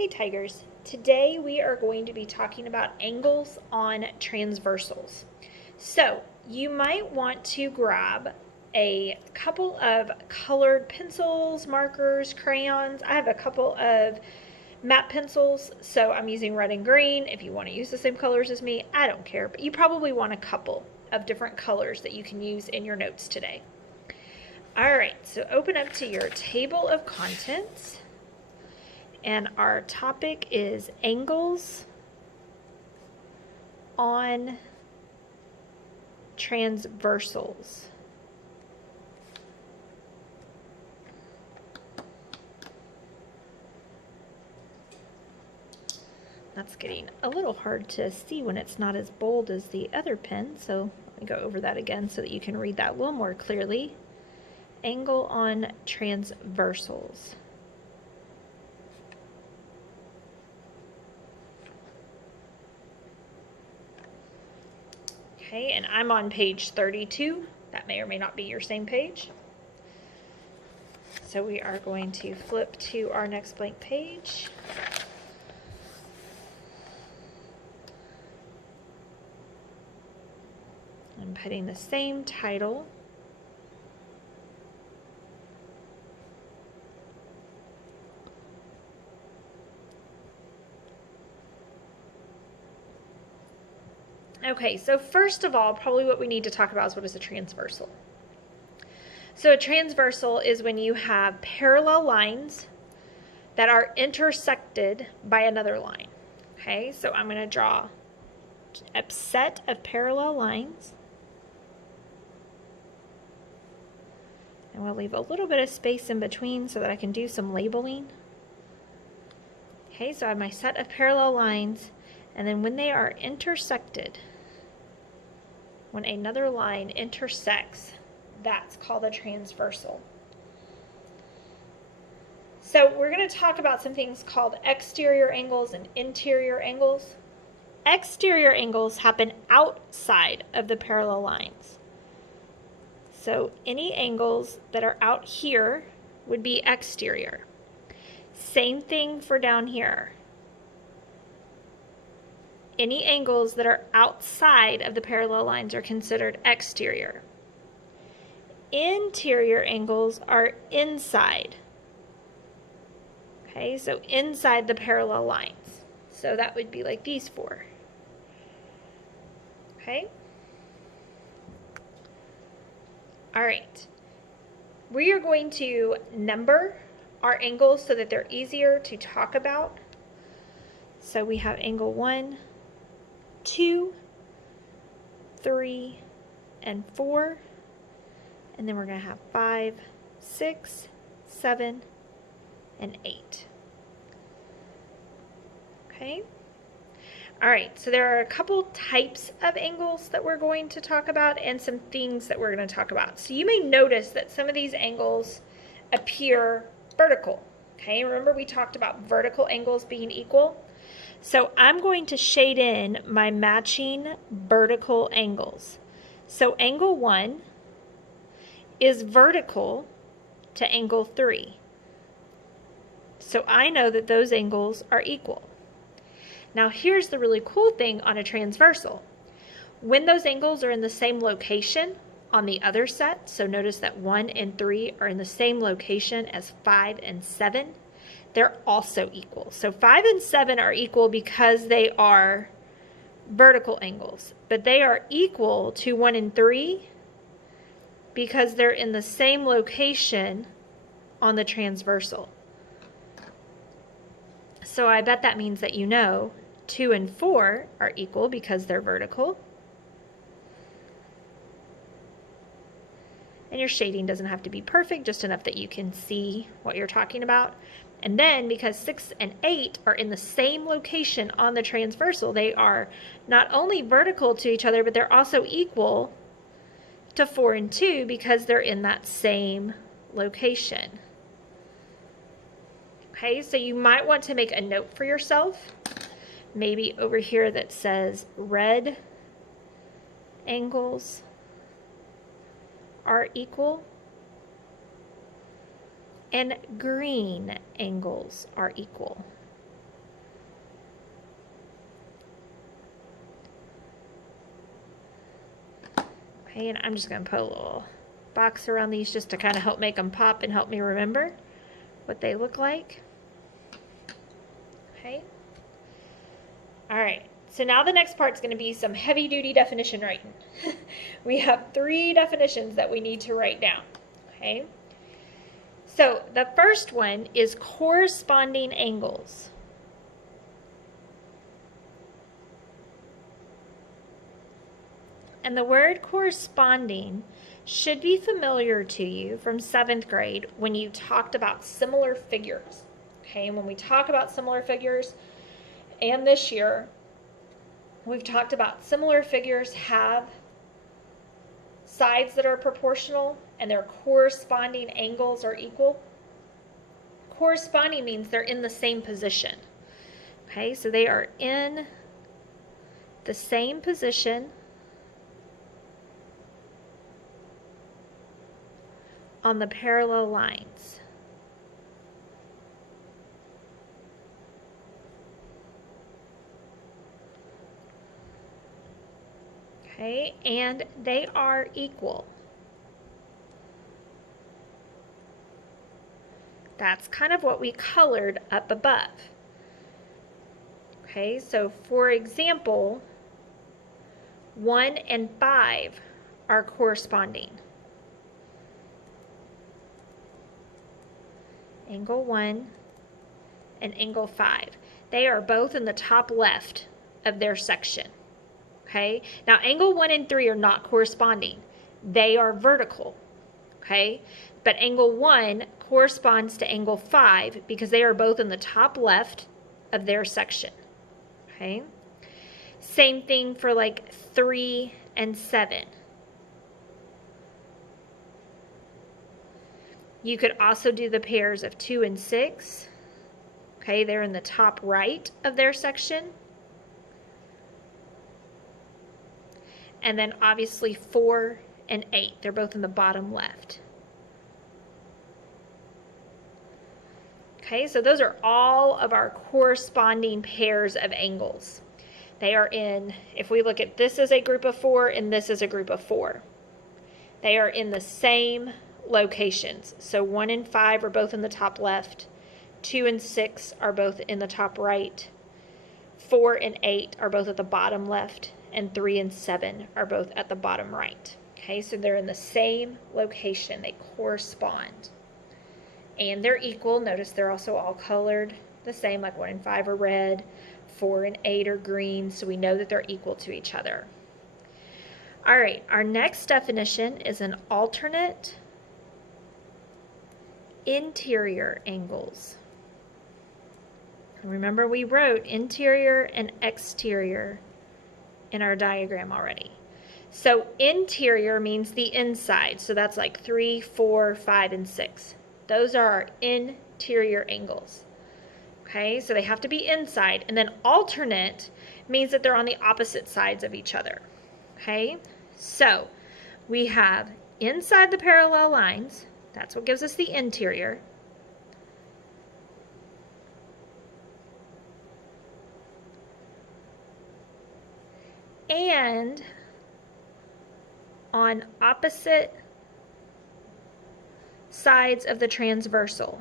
Hey Tigers, today we are going to be talking about angles on transversals. So you might want to grab a couple of colored pencils, markers, crayons. I have a couple of matte pencils, so I'm using red and green. If you want to use the same colors as me, I don't care, but you probably want a couple of different colors that you can use in your notes today. All right, so open up to your table of contents. And our topic is angles on transversals. That's getting a little hard to see when it's not as bold as the other pen, so let me go over that again so that you can read that a little more clearly. Angle on transversals. Okay, and I'm on page 32. That may or may not be your same page. So we are going to flip to our next blank page. I'm putting the same title. Okay, so first of all, probably what we need to talk about is what is a transversal. So a transversal is when you have parallel lines that are intersected by another line. Okay, so I'm going to draw a set of parallel lines. And we'll leave a little bit of space in between so that I can do some labeling. Okay, so I have my set of parallel lines, and then when they are intersected, when another line intersects, that's called a transversal. So we're going to talk about some things called exterior angles and interior angles. Exterior angles happen outside of the parallel lines. So any angles that are out here would be exterior. Same thing for down here. Any angles that are outside of the parallel lines are considered exterior. Interior angles are inside. Okay, so inside the parallel lines. So that would be like these four. Okay? All right. We are going to number our angles so that they're easier to talk about. So we have angle 1, 2, 3, and 4, and then we're going to have 5, 6, 7, and 8. Okay? All right, so there are a couple types of angles that we're going to talk about and some things that we're going to talk about. So you may notice that some of these angles appear vertical. Okay, remember we talked about vertical angles being equal? So I'm going to shade in my matching vertical angles. So angle 1 is vertical to angle 3. So I know that those angles are equal. Now here's the really cool thing on a transversal. When those angles are in the same location on the other set, so notice that 1 and 3 are in the same location as 5 and 7, they're also equal. So 5 and 7 are equal because they are vertical angles, but they are equal to 1 and 3 because they're in the same location on the transversal. So I bet that means that you know 2 and 4 are equal because they're vertical. And your shading doesn't have to be perfect, just enough that you can see what you're talking about. And then because 6 and 8 are in the same location on the transversal, they are not only vertical to each other, but they're also equal to 4 and 2 because they're in that same location. Okay, so you might want to make a note for yourself, maybe over here that says red angles are equal and green angles are equal. Okay, and I'm just going to put a little box around these just to kind of help make them pop and help me remember what they look like. Okay. All right. So now the next part is going to be some heavy-duty definition writing. We have 3 definitions that we need to write down. Okay. So the first one is corresponding angles. And the word corresponding should be familiar to you from 7th grade when you talked about similar figures. Okay, and when we talk about similar figures, and this year, we've talked about similar figures have sides that are proportional and their corresponding angles are equal. Corresponding means they're in the same position. Okay, so they are in the same position on the parallel lines. Okay, and they are equal. That's kind of what we colored up above. Okay, so for example, 1 and 5 are corresponding. Angle 1 and angle 5. They are both in the top left of their section. Okay, now angle 1 and 3 are not corresponding. They are vertical. Okay, but angle 1 corresponds to angle 5 because they are both in the top left of their section. Okay, same thing for like 3 and 7. You could also do the pairs of 2 and 6. Okay, they're in the top right of their section. And then obviously 4 and 8, they're both in the bottom left. Okay, so those are all of our corresponding pairs of angles. They are in, if we look at this as a group of 4 and this is a group of 4, they are in the same locations. So 1 and 5 are both in the top left, 2 and 6 are both in the top right, 4 and 8 are both at the bottom left, and 3 and 7 are both at the bottom right. Okay, so they're in the same location. They correspond. And they're equal. Notice they're also all colored the same, like 1 and 5 are red, 4 and 8 are green, so we know that they're equal to each other. All right, our next definition is an alternate interior angles. Remember, we wrote interior and exterior in our diagram already. So interior means the inside, so that's like 3, 4, 5, and 6. Those are our interior angles. Okay, so they have to be inside, and then alternate means that they're on the opposite sides of each other. Okay, so we have inside the parallel lines, that's what gives us the interior. And on opposite sides of the transversal.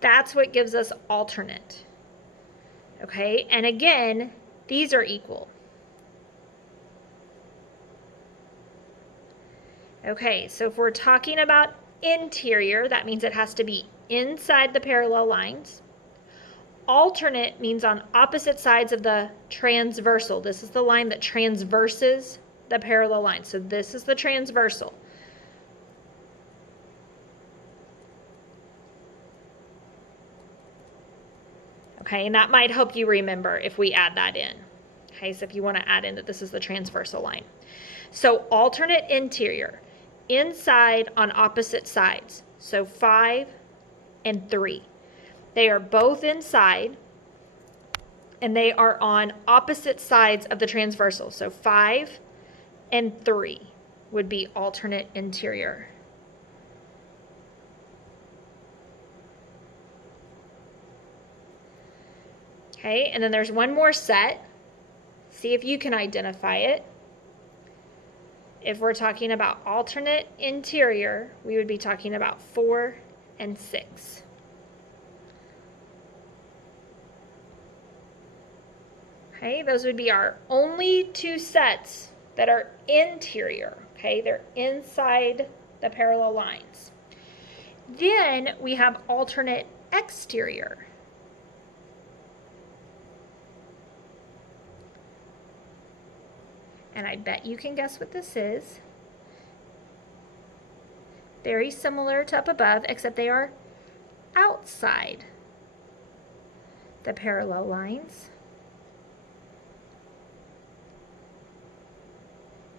That's what gives us alternate. Okay, and again, these are equal. Okay, so if we're talking about interior, that means it has to be inside the parallel lines. Alternate means on opposite sides of the transversal. This is the line that transverses the parallel line. So this is the transversal. Okay, and that might help you remember if we add that in. Okay, so if you want to add in that this is the transversal line. So alternate interior, inside on opposite sides. So 5 and 3. They are both inside, and they are on opposite sides of the transversal. So 5 and 3 would be alternate interior. Okay, and then there's one more set. See if you can identify it. If we're talking about alternate interior, we would be talking about 4 and 6. Okay, those would be our only two sets that are interior. Okay, they're inside the parallel lines. Then we have alternate exterior. And I bet you can guess what this is. Very similar to up above, except they are outside the parallel lines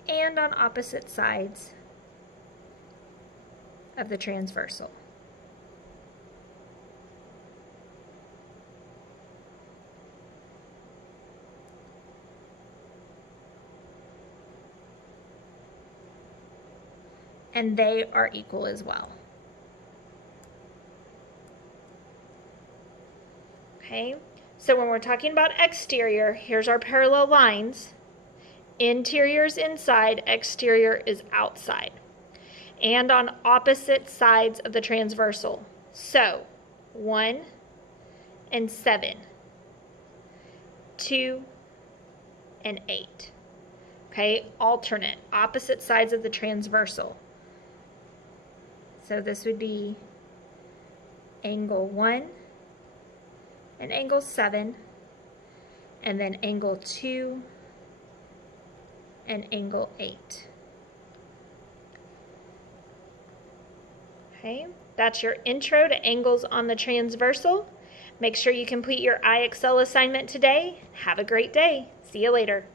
and on opposite sides of the transversal. And they are equal as well. Okay, so when we're talking about exterior, here's our parallel lines. Interior is inside, exterior is outside. And on opposite sides of the transversal. So 1 and 7, 2 and 8. Okay, alternate, opposite sides of the transversal. So this would be angle 1 and angle 7, and then angle 2 and angle 8. Okay, that's your intro to angles on the transversal. Make sure you complete your IXL assignment today. Have a great day. See you later.